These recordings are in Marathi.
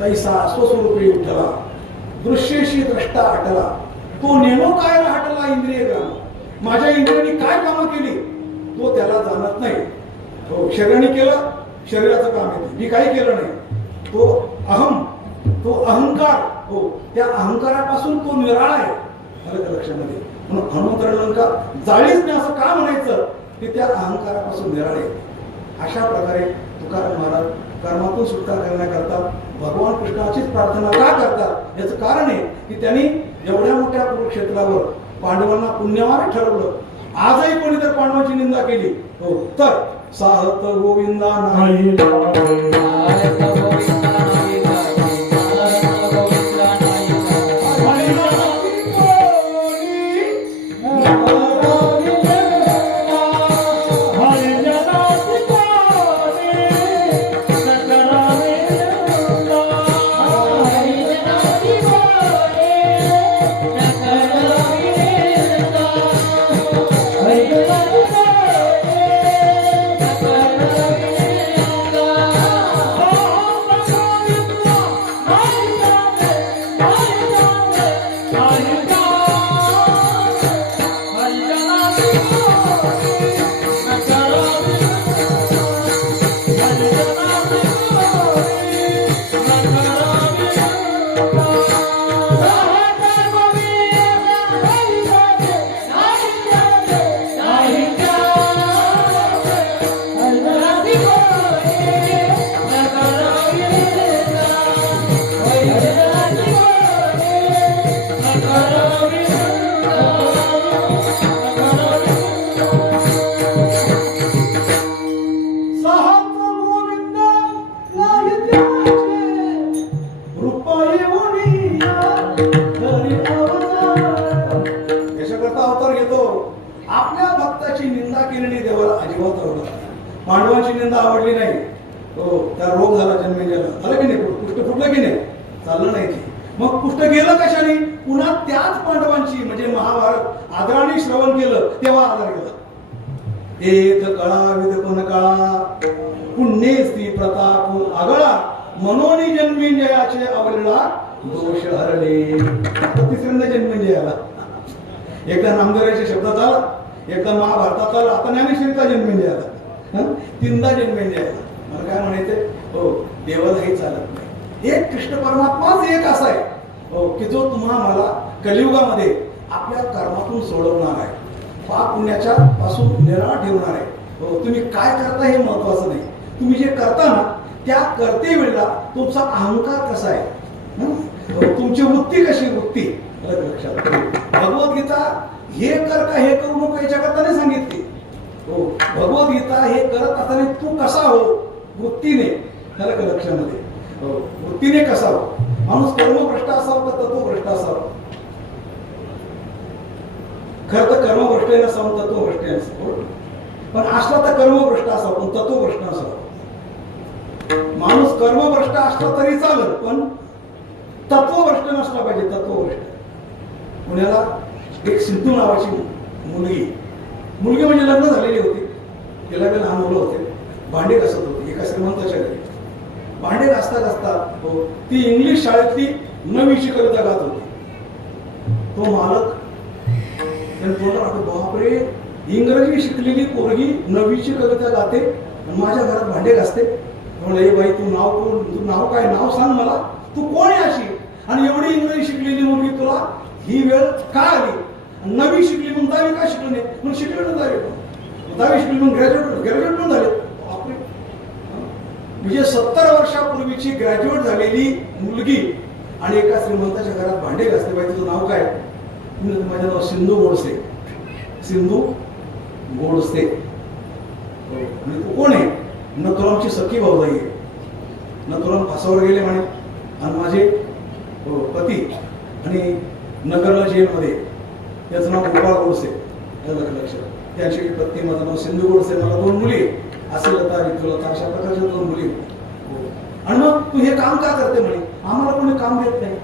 तैसा स्वस्वरूपी उठला दृश्यशी द्रष्टा हटला तो नेमो काय हटला इंद्रिय ग्राम माझ्या इंद्रियांनी काय कामं केली तो त्याला जाणत नाही. तो शरीराने केलं शरीराचं काम येते मी काही केलं नाही. तो अहम तो अहंकार हो त्या अहंकारापासून तो निराळा आहे. आलं लक्षामध्ये म्हणून हनुमंतरांका जाळीच नाही असं का म्हणायचं की त्या अहंकारापासून निराळे. अशा प्रकारे तुकाराम महाराज कर्मातून सुटका करण्याकरता भगवान कृष्णाचीच प्रार्थना का करतात याचं कारण आहे की त्यांनी एवढ्या मोठ्या कुरुक्षेत्रावर पांडवांना पुण्यवान ठरवलं. आजही कोणी जर पांडवांची निंदा केली हो तर साहत गोविंदा नाही पांडवांची निंदा आवडली नाही हो त्या रोग झाला जन्मेजयला झालं की नाही कुष्ठ फुटलं की नाही चाललं नाही ते मग कुष्ठ गेलं कशाने पुन्हा त्याच पांडवांची म्हणजे महाभारत आदराने श्रवण केलं तेव्हा आधार गेला. एक कळा विदपन कळा पुण्यस्ती प्रताप आगळा मनोनी जन्मेजयाचे आवडला दोष हरले. तिसऱ्यांदा जन्मेजयाला एकदा नामदेवाच्या शब्दात आला एकदा महाभारतात आला आता ज्ञानेश्वरीचा जन्मेजयाला तीनदा जन्मेजयाला. मला काय म्हणायचंय हो देवाला हे चालत नाही. एक कृष्ण परमात्माच एक असा आहे हो की जो तुम्हा मला कलियुगामध्ये आपल्या कर्मातून सोडवणार आहे पाप पुण्याच्या पासून निराळा ठेवणार आहे. हो तुम्ही काय करता हे महत्वाचं नाही तुम्ही जे करता ना त्या करते वेळेला तुमचा अहंकार कसा आहे तुमची वृत्ती कशी वृत्ती लक्षात. भगवद्गीता हे कर का हे करू नको याच्याकरता नाही सांगितली हो भगवद्गीता हे करत असताना तू कसा हो वृत्तीने झालं का लक्षामध्ये हो वृत्तीने कसा हो. माणूस कर्मभ्रष्ट असावा का तत्वभ्रष्ट असावा. खरं तर कर्मभ्रष्ट नसावं तत्वभ्रष्ट नसावं पण असला तर कर्मभ्रष्ट असावं पण तत्वभ्रष्ट नसावं. माणूस कर्मभ्रष्ट असला तरी चालत पण तत्वभ्रष्ट नसला पाहिजे. तत्वभ्रष्ट पुण्याला एक सिंधू नावाची मुलगी म्हणजे लग्न झालेली होती तिला काही लहान मुलं होते भांडे घासत होती एका श्रीमंताच्या घरी. भांडे घासता घासता हो ती इंग्लिश शाळेतली 9वी कविता गात होती. तो मालक त्याने बोलला बापरे इंग्रजी शिकलेली पोरगी 9वी कविता गाते आणि माझ्या घरात भांडे घासते. म्हणलं ए बाई तू नाव काय नाव सांग मला तू कोण आहे अशी आणि एवढी इंग्रजी शिकलेली मुलगी तुला ही वेळ का आली. 9वी शिकली म्हणून 10वी का शिकली नाही म्हणून शिकली ना 10वी शिकली म्हणून ग्रॅज्युएट पण झाले. म्हणजे 70 वर्षापूर्वीची ग्रॅज्युएट झालेली मुलगी आणि एका श्रीमंताच्या घरात भांडे घासते. बाई तुझं नाव काय. माझं नाव सिंधू गोडसे. सिंधू गोडसे आणि तू कोण आहे. नथुरामची सखी भाऊजाई आहे. नथुराम फासावर गेले म्हणे आणि माझे पती आणि नगरला जेलमध्ये त्याचं नाव गोपाळ गोडसे लक्षात. त्याची पत्नी माझं नाव सिंधू गोडसे मला 2 मुली असे लता विठ्ठलता अशा प्रकारच्या 2 मुली आणि मग तू हे काम का करते म्हणे आम्हाला कोणी काम देत नाही.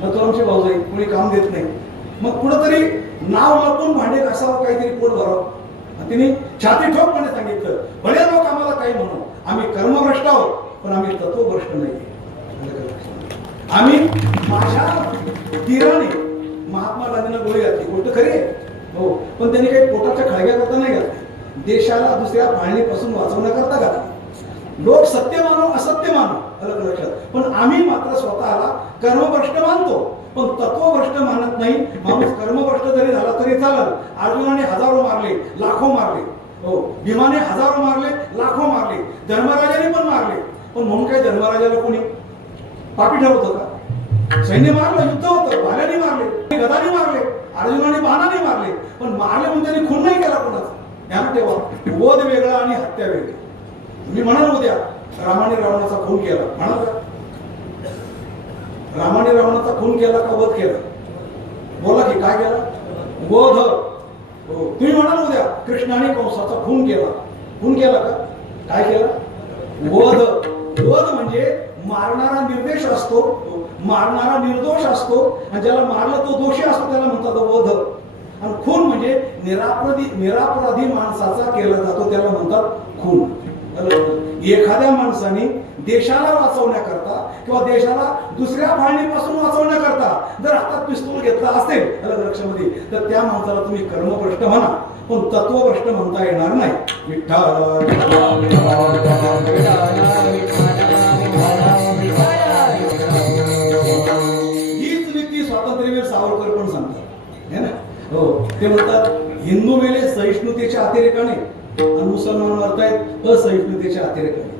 नथुरामची भाऊजाई कोणी काम देत नाही. मग कुठंतरी नाव लपून भांडे घासावं काहीतरी पोट भरावं. तिने छाती ठोकपणे सांगितलं भले लोक आम्हाला काही म्हणू आम्ही कर्मभ्रष्ट आहोत पण आम्ही तत्वभ्रष्ट नाही. आम्ही माझ्या धीराने महात्मा गांधींना गोळी घातली, गोष्ट खरी आहे हो, पण त्यांनी काही पोटाच्या खळग्या करता नाही घातली, देशाला दुसऱ्या फाळणीपासून वाचवण्याकरता घातली. लोक सत्य मानो असत्य मानो अलग लक्षात, पण आम्ही मात्र स्वतःला कर्मभ्रष्ट मानतो, पण तत्वभ्रष्ट मानत नाही. माणूस कर्मभ्रष्ट जरी झाला तरी चालत. अर्जुनाने हजारो मारले, लाखो मारले हो, भीमाने हजारो मारले, लाखो मारले, धर्मराजाने पण मारले, पण म्हणून काय धर्मराजाला कोणी पापी ठरवतं का? सैन्य मारलं, युद्ध होतं, भाल्याने मारले, गदाने मारले, अर्जुनाने बाणाने मारले, पण मारले म्हणून त्यांनी खून नाही केला कोणाचा. ध्यान ठेवा, वध वेगळा आणि हत्या वेगळी. तुम्ही म्हणाल उद्या रामाने रावणाचा खून केला, म्हणाल का? रामाने रावणाचा खून केला का वध केला? बोला की काय केला? वध. तुम्ही म्हणाल उद्या कृष्णाने कंसाचा खून केला, खून केला का? काय केला? वध. वध म्हणजे मारणारा निर्देश असतो, मारणारा निर्दोष असतो, आणि ज्याला मारलं तो दोषी असतो त्याला म्हणतात वध. आणि खून म्हणजे निरापराधी माणसाचा केला जातो त्याला म्हणतात खून. एखाद्या माणसाने देशाला वाचवण्याकरता किंवा देशाला दुसऱ्या फाळणीपासून वाचवण्याकरता जर हातात पिस्तूल घेतला असेल लक्षामध्ये, तर त्या माणसाला तुम्ही कर्मभ्रष्ट म्हणा, पण तत्वभ्रष्ट म्हणता येणार नाही. हीच नीती स्वातंत्र्यवीर सावरकर पण सांगतात है ना हो. ते म्हणतात हिंदू मेले सहिष्णुतेच्या अतिरेकाने आणि मुसलमान मरतायत असहिष्णुतेच्या अतिरेकाने.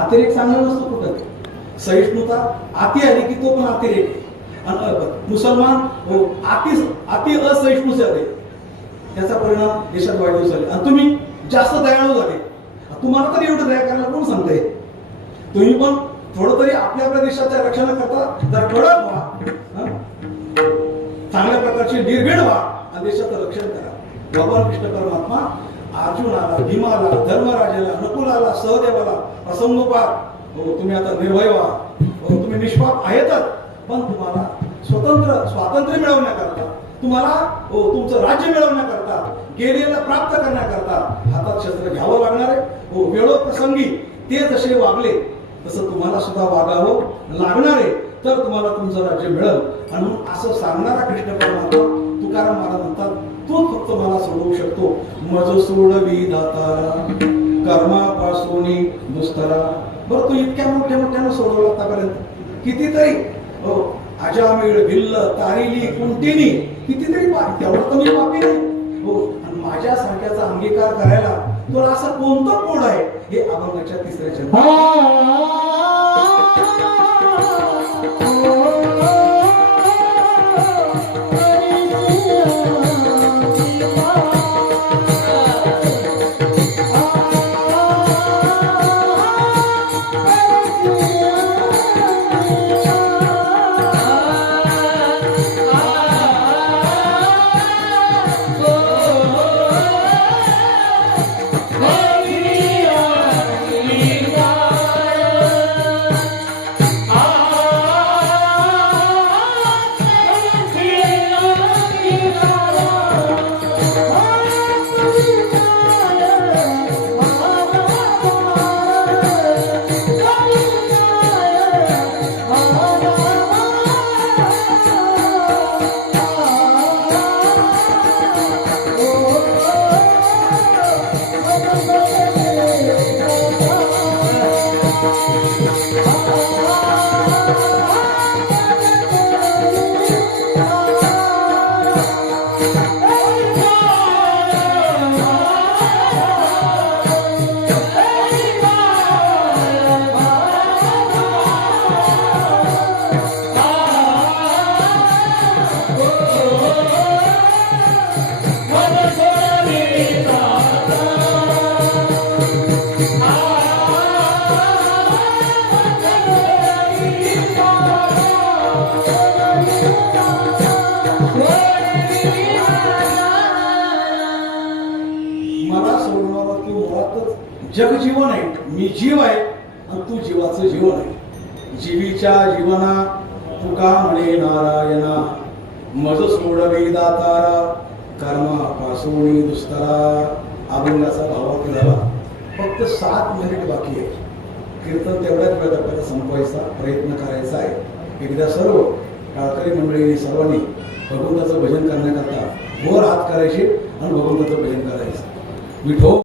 अतिरेक चांगला नसतो कुठं, सहिष्णुता अति आली की तो पण अतिरेक. मुसलमान हो अति असहिष्णू झाले, त्याचा परिणाम देशात वाईट दिवस झाले. आणि तुम्ही जास्त दयाळू झाले, तुम्हाला तरी एवढं दया करायला कोण सांगतंय? तुम्ही पण थोडं तरी आपल्या देशाच्या रक्षणाकरता जर कडक व्हा, चांगल्या प्रकारचे निर्भीड व्हा आणि देशाचं रक्षण करा. भगवान कृष्ण परमात्मा अर्जुनाला, भीमाला, धर्मराजाला, नकुलाला, सहदेवाला प्रसंगोपात हो तुम्ही आता निर्भय व्हा, हो तुम्ही निष्पाप आहेतच, पण तुम्हाला स्वातंत्र्य मिळवण्याकरता, तुम्हाला हो तुमचं राज्य मिळवण्याकरता, गेलेला प्राप्त करण्याकरता हातात शस्त्र घ्यावं लागणार आहे. हो वेळोप्रसंगी ते जसे वागले तसं तुम्हाला सुद्धा वागावं लागणार आहे, तर तुम्हाला तुमचं राज्य मिळेल. आणि असं सांगणारा कृष्ण परमात्मा तुकाराम महाराज म्हणतात, तू फक्त मला सोडवू शकतो. मज सोडवी दातारा कर्मापासून दुस्तरा. बरं तू इतक्या मोठ्यानं सोडवला आतापर्यंत कितीतरी हो अजामिळ भिल्ल तारिली कुंटिनी कितीतरी पापी, तेवढं तर मी पापी नाही हो. आणि माझ्यासारख्याचा अंगीकार करायला तुला असं कोणतं कोड आहे? हे अभंगाच्या तिसऱ्या चरणात जग जीवन आहे, मी जीव आहे आणि तू जीवाचं जीवन आहे. जीवीच्या जीवना तुका म्हणे नारायणा मज सोडवी दातारा कर्मापासून दुस्तरा. अभंगाचा भावार्थ झाला. फक्त 7 मिनिट बाकी आहे. कीर्तन तेवढ्याच वेळात आपल्याला संपवायचा प्रयत्न करायचा आहे. एकदा सर्व टाळकरी मंडळींनी सर्वांनी भगवंताचं भजन करण्याकरता वर हात करायचे आणि भगवंताचं भजन करायचं. विठो